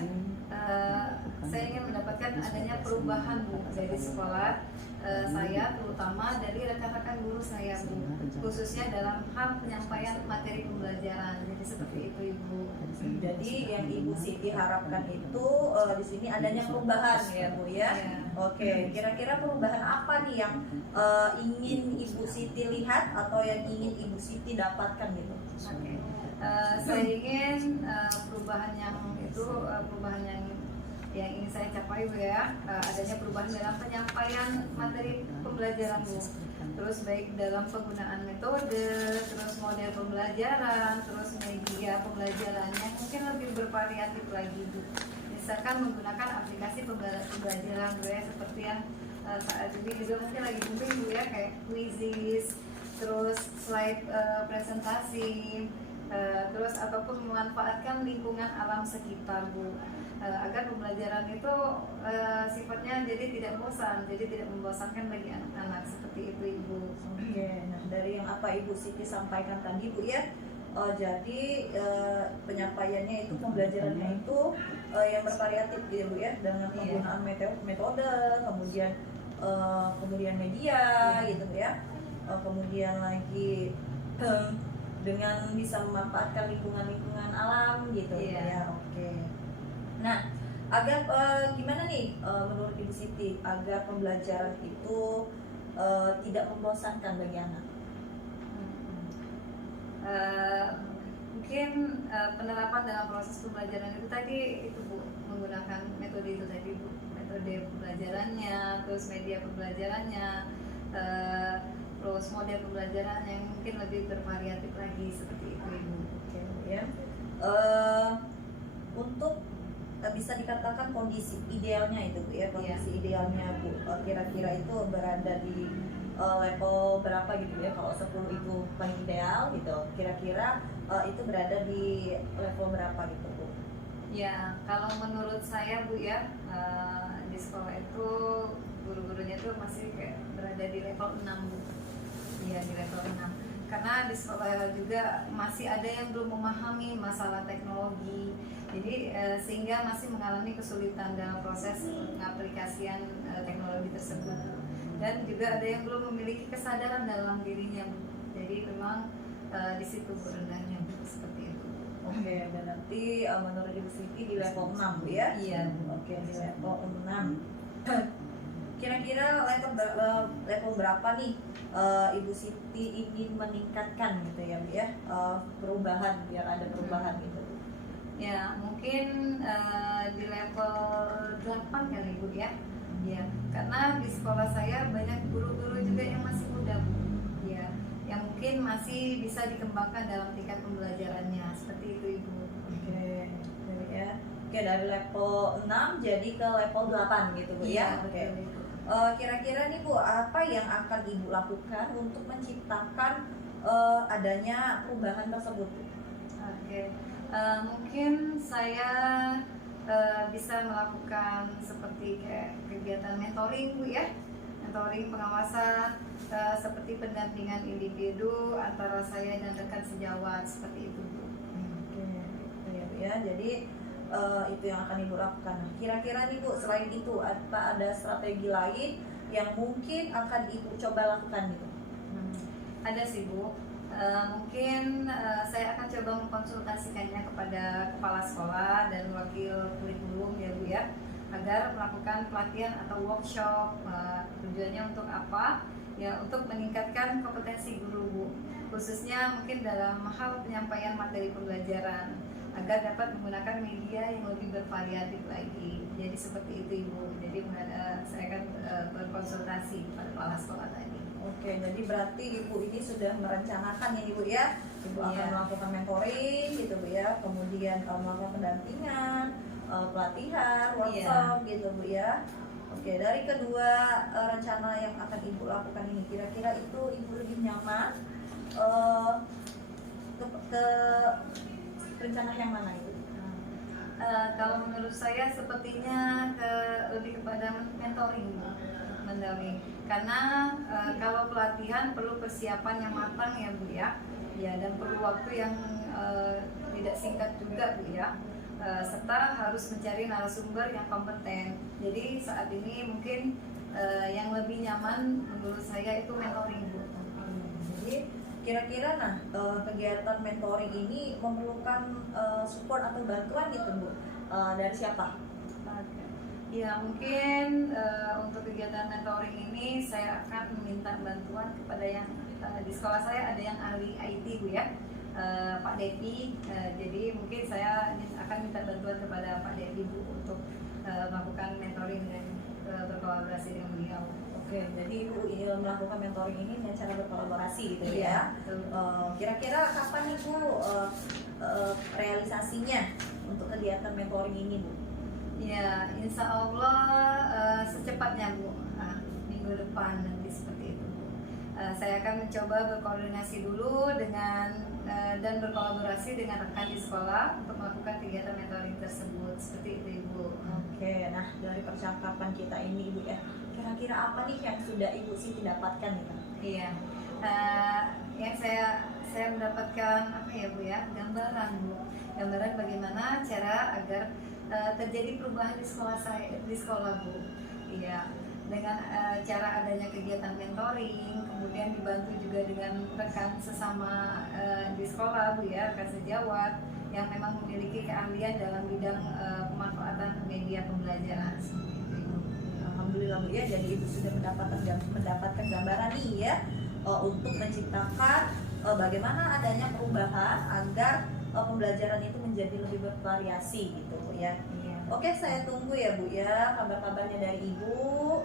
saya ingin mendapatkan adanya perubahan Bu dari sekolah saya, terutama dari rekan-rekan guru saya Bu, khususnya dalam hal penyampaian materi pembelajaran. Jadi seperti itu Ibu. Jadi yang Ibu Siti harapkan itu di sini adanya perubahan ya Bu ya. Iya. Oke, kira-kira perubahan apa nih yang ingin Ibu Siti lihat atau yang ingin Ibu Siti dapatkan gitu? Oke. Saya ingin perubahan yang ingin saya capai Bu ya, adanya perubahan dalam penyampaian materi pembelajaran Bu. Terus baik dalam penggunaan metode, terus model pembelajaran, terus media pembelajaran yang mungkin lebih bervariatif lagi Bu. Misalkan menggunakan aplikasi pembelajaran Bu ya, seperti yang saat ini juga mungkin lagi booming Bu ya, kayak quizzes, terus slide presentasi, terus ataupun memanfaatkan lingkungan alam sekitar Bu, agar pembelajaran itu sifatnya jadi tidak bosan, jadi tidak membosankan bagi anak-anak, seperti itu Ibu. Oke, nah dari yang apa Ibu Siti sampaikan tadi Bu ya, jadi penyampaiannya itu pembelajarannya itu yang bervariatif gitu Bu ya, dengan penggunaan metode, kemudian media gitu Bu ya, kemudian lagi dengan bisa memanfaatkan lingkungan alam gitu ya. Oke. Nah, agar gimana nih menurut Ibu Siti agar pembelajaran itu tidak membosankan bagi anak? Mungkin penerapan dalam proses pembelajaran itu tadi itu Bu, menggunakan metode itu tadi Bu, metode metode pembelajarannya, terus media pembelajarannya, terus model pembelajaran yang mungkin lebih bervariatif lagi seperti itu Ibu. Oke, ya. Untuk bisa dikatakan kondisi idealnya itu Bu ya, kondisi idealnya Bu, kira-kira itu berada di level berapa gitu ya? Kalau 10 itu paling ideal gitu, kira-kira itu berada di level berapa gitu Bu? Ya, kalau menurut saya Bu ya, di sekolah itu guru-gurunya itu masih kayak berada di level 6 Bu. Iya, di level 6. Karena di sekolah juga masih ada yang belum memahami masalah teknologi. Jadi sehingga masih mengalami kesulitan dalam proses pengaplikasian teknologi tersebut. Dan juga ada yang belum memiliki kesadaran dalam dirinya Bu. Jadi memang di situ rendahnya Bu, seperti itu. Oke, dan nanti menurut Ibu Siti di level 6 Bu ya? Iya. Oke, di level 6. Kira-kira level berapa nih Ibu Siti ingin meningkatkan gitu ya Bu ya, perubahan, biar ada perubahan gitu? Ya, mungkin di level 8 kali Bu ya. Ya, karena di sekolah saya banyak guru-guru juga yang masih muda Bu. Ya, yang mungkin masih bisa dikembangkan dalam tingkat pembelajarannya. Seperti itu Ibu. Oke, ya. Oke, dari level 6 jadi ke level 8 gitu Bu ya. Iya, Oke. betul, Ibu. Kira-kira nih Bu, apa yang akan Ibu lakukan untuk menciptakan adanya perubahan tersebut Bu? Oke, mungkin saya bisa melakukan seperti kayak kegiatan mentoring Bu ya, mentoring pengawasan, seperti pendampingan individu antara saya dan rekan sejawat seperti itu Bu. Oke, gitu ya Bu ya. Jadi itu yang akan Ibu lakukan. Kira-kira nih Bu, selain itu apa ada strategi lain yang mungkin akan Ibu coba lakukan gitu? Ada sih Bu. Mungkin saya akan coba mengkonsultasikannya kepada kepala sekolah dan wakil kurikulum ya Bu ya, agar melakukan pelatihan atau workshop. Tujuannya untuk apa? Ya, untuk meningkatkan kompetensi guru Bu, khususnya mungkin dalam hal penyampaian materi pembelajaran, agar dapat menggunakan media yang lebih bervariatif lagi. Jadi seperti itu Ibu. Jadi saya akan berkonsultasi kepada kepala sekolah tadi. Oke, jadi berarti Ibu ini sudah merencanakan ya Ibu ya. Ibu akan melakukan mentoring gitu Bu ya, kemudian melakukan pendampingan, pelatihan, workshop gitu Bu ya. Oke, dari kedua rencana yang akan Ibu lakukan ini, kira-kira itu Ibu lebih nyaman ke rencana yang mana itu? Kalau menurut saya sepertinya lebih kepada mentoring Bu. Karena kalau pelatihan perlu persiapan yang matang ya Bu ya, dan perlu waktu yang tidak singkat juga Bu ya, serta harus mencari narasumber yang kompeten. Jadi saat ini mungkin yang lebih nyaman menurut saya itu mentoring Bu. Jadi kira-kira kegiatan mentoring ini memerlukan support atau bantuan gitu Bu, dari siapa? Ya mungkin untuk kegiatan mentoring ini saya akan meminta bantuan kepada yang di sekolah saya ada yang ahli IT Bu ya, Pak Devi. Jadi mungkin saya akan minta bantuan kepada Pak Devi Bu untuk melakukan mentoring dan berkolaborasi dengan beliau. Oke, jadi Ibu ini melakukan mentoring ini dengan cara berkolaborasi gitu ya. Kira-kira kapan nih Bu realisasinya untuk kegiatan mentoring ini Bu? Ya, insya Allah secepatnya Bu, minggu depan nanti seperti itu Bu. Saya akan mencoba berkoordinasi dulu dengan dan berkolaborasi dengan rekan di sekolah untuk melakukan kegiatan mentoring tersebut seperti itu Ibu. Oke, nah dari percakapan kita ini Ibu ya, kira-kira apa nih yang sudah Ibu Siti dapatkan gitu? Iya, yang saya mendapatkan apa ya Bu ya, gambaran Bu, gambaran bagaimana cara agar terjadi perubahan di sekolah Bu. Iya, dengan cara adanya kegiatan mentoring, kemudian dibantu juga dengan rekan sesama di sekolah Bu ya, rekan sejawat yang memang memiliki keahlian dalam bidang pemanfaatan media pembelajaran. Alhamdulillah Bu ya, jadi Ibu sudah mendapatkan gambaran nih ya, untuk menciptakan bagaimana adanya perubahan agar pembelajaran itu menjadi lebih bervariasi gitu Bu ya. Oke, saya tunggu ya Bu ya kabar-kabarnya dari Ibu.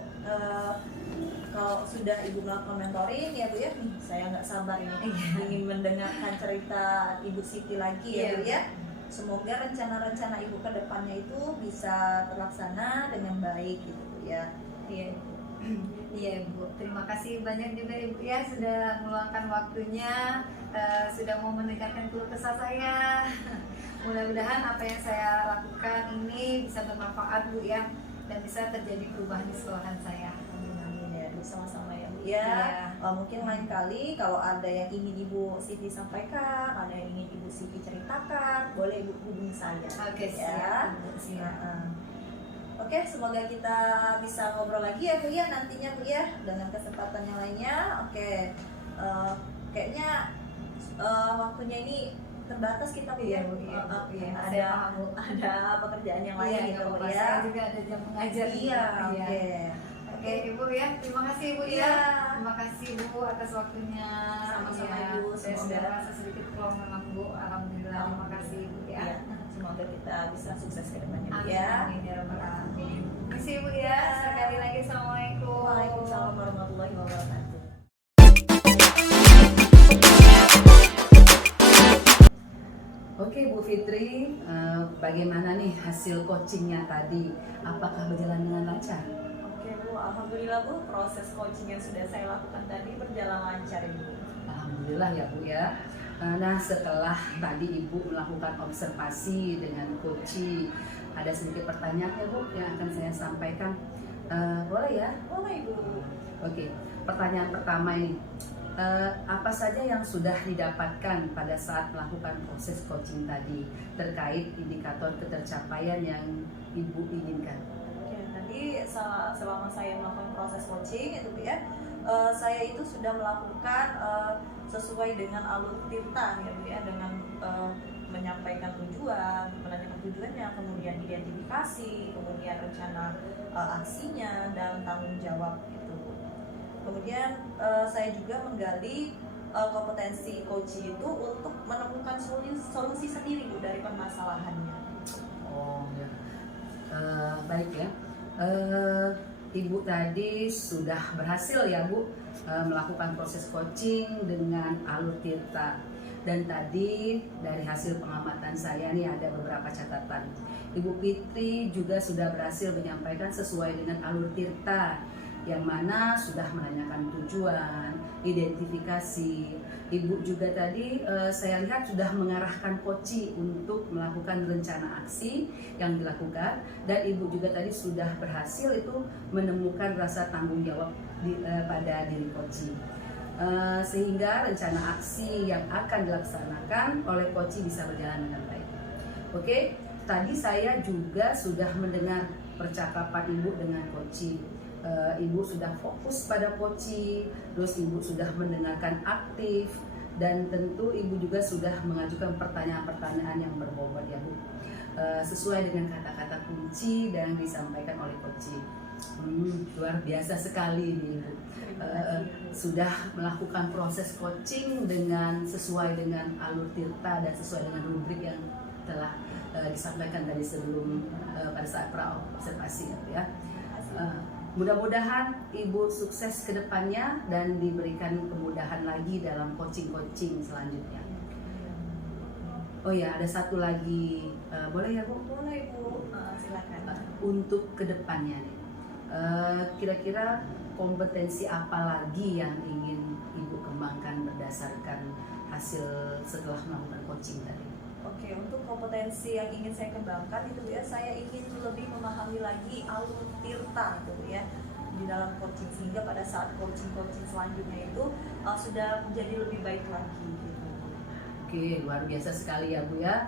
Kalau sudah Ibu melakukan mentoring ya Bu ya, nih saya nggak sabar ini ingin mendengarkan cerita Ibu Siti lagi ya Bu ya. Semoga rencana-rencana Ibu ke depannya itu bisa terlaksana dengan baik gitu Bu ya. Iya Ibu. Iya Ibu, terima kasih banyak juga Ibu ya sudah meluangkan waktunya, sudah mau mendengarkan keluh kesah saya. Mudah-mudahan apa yang saya lakukan ini bisa bermanfaat Bu ya, dan bisa terjadi perubahan di sekolahan saya. Amin ya, Bu, sama-sama ya Bu ya. Iya. Mungkin lain kali kalau ada yang ingin Ibu Siti sampaikan, ada yang ingin Ibu Siti ceritakan, boleh Ibu hubungi saya. Oke, ya. siap, Bu, siap. Oke, semoga kita bisa ngobrol lagi ya Bu ya nantinya Bu ya dengan kesempatan yang lainnya. Oke, kayaknya waktunya ini terbatas kita Bu ya. Iya, Bu, iya, Bu, iya. Ada Saya paham, Bu. ada pekerjaan yang lain Iya, gitu nggak Bu apa-apa. ya. Saya juga ada jam mengajar. Iya, oke. Oke Ibu ya, terima kasih Ibu Iya. ya. Terima kasih Bu atas waktunya. Sama-sama, Ya, Ibu. saya Semoga- sudah merasa sedikit plong memang Bu. Alhamdulillah. Terima kasih Ibu ya. Iya, semoga kita bisa sukses ke depannya Bu Amin. ya. Amin ya rabbal alamin. Terima kasih Ibu ya. Sekali lagi assalamualaikum. Waalaikumsalam warahmatullahi wabarakatuh. Oke Bu Fitri, bagaimana nih hasil coachingnya tadi? Apakah berjalan dengan lancar? Oke Bu, alhamdulillah Bu, proses coaching yang sudah saya lakukan tadi berjalan lancar Ibu. Alhamdulillah ya Bu ya. Nah setelah tadi Ibu melakukan observasi dengan coaching, ada sedikit pertanyaan ya Bu yang akan saya sampaikan. Boleh ya? Boleh Ibu. Oke, pertanyaan pertama ini. Apa saja yang sudah didapatkan pada saat melakukan proses coaching tadi terkait indikator ketercapaian yang Ibu inginkan? Oke, tadi selama saya melakukan proses coaching itu Bu ya, saya itu sudah melakukan sesuai dengan alur tirta ya Bu ya, dengan menyampaikan tujuan, menanyakan tujuannya, kemudian identifikasi, kemudian rencana aksinya dan tanggung jawab gitu Bu. Kemudian saya juga menggali kompetensi coaching itu untuk menemukan solusi sendiri Bu dari permasalahannya. Oh ya, baik ya. Ibu tadi sudah berhasil ya Bu melakukan proses coaching dengan alur tirta. Dan tadi dari hasil pengamatan saya nih ada beberapa catatan. Ibu Fitri juga sudah berhasil menyampaikan sesuai dengan alur tirta, yang mana sudah menanyakan tujuan, identifikasi. Ibu juga tadi saya lihat sudah mengarahkan coaching untuk melakukan rencana aksi yang dilakukan, dan Ibu juga tadi sudah berhasil itu menemukan rasa tanggung jawab pada diri coaching. Sehingga rencana aksi yang akan dilaksanakan oleh coaching bisa berjalan dengan baik. Oke, tadi saya juga sudah mendengar percakapan Ibu dengan coaching. Ibu sudah fokus pada coaching, terus Ibu sudah mendengarkan aktif, dan tentu Ibu juga sudah mengajukan pertanyaan-pertanyaan yang berbobot ya Bu, sesuai dengan kata-kata kunci dan disampaikan oleh coaching. Luar biasa sekali nih Ibu. Sudah melakukan proses coaching dengan sesuai dengan alur tirta dan sesuai dengan rubrik yang telah disampaikan tadi sebelum pada saat pra-observasi ya. Mudah-mudahan Ibu sukses ke depannya dan diberikan kemudahan lagi dalam coaching-coaching selanjutnya. Oh ya, ada satu lagi, boleh ya Bu? Boleh Bu, silakan. Untuk ke depannya nih, kira-kira kompetensi apa lagi yang ingin Ibu kembangkan berdasarkan hasil setelah melakukan coaching tadi? Oke, untuk kompetensi yang ingin saya kembangkan itu ya, saya ingin lebih memahami lagi alur tirta gitu ya di dalam coaching, sehingga pada saat coaching selanjutnya itu sudah menjadi lebih baik lagi gitu. Oke, luar biasa sekali ya Bu ya.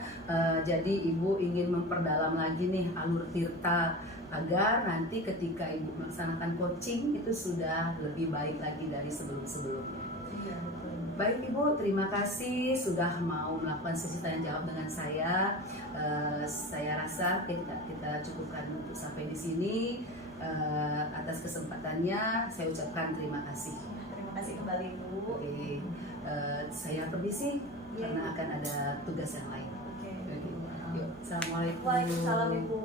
Jadi Ibu ingin memperdalam lagi nih alur tirta agar nanti ketika Ibu melaksanakan coaching itu sudah lebih baik lagi dari sebelum-sebelumnya. Iya, betul. Baik Ibu, terima kasih sudah mau melakukan sesi tanya jawab dengan saya. Saya rasa kita cukupkan untuk sampai di sini. Atas kesempatannya saya ucapkan terima kasih. Terima kasih kembali Bu. Oke, saya permisi karena akan ada tugas yang lain. Oke. Yuk, assalamualaikum. Waalaikumsalam Ibu.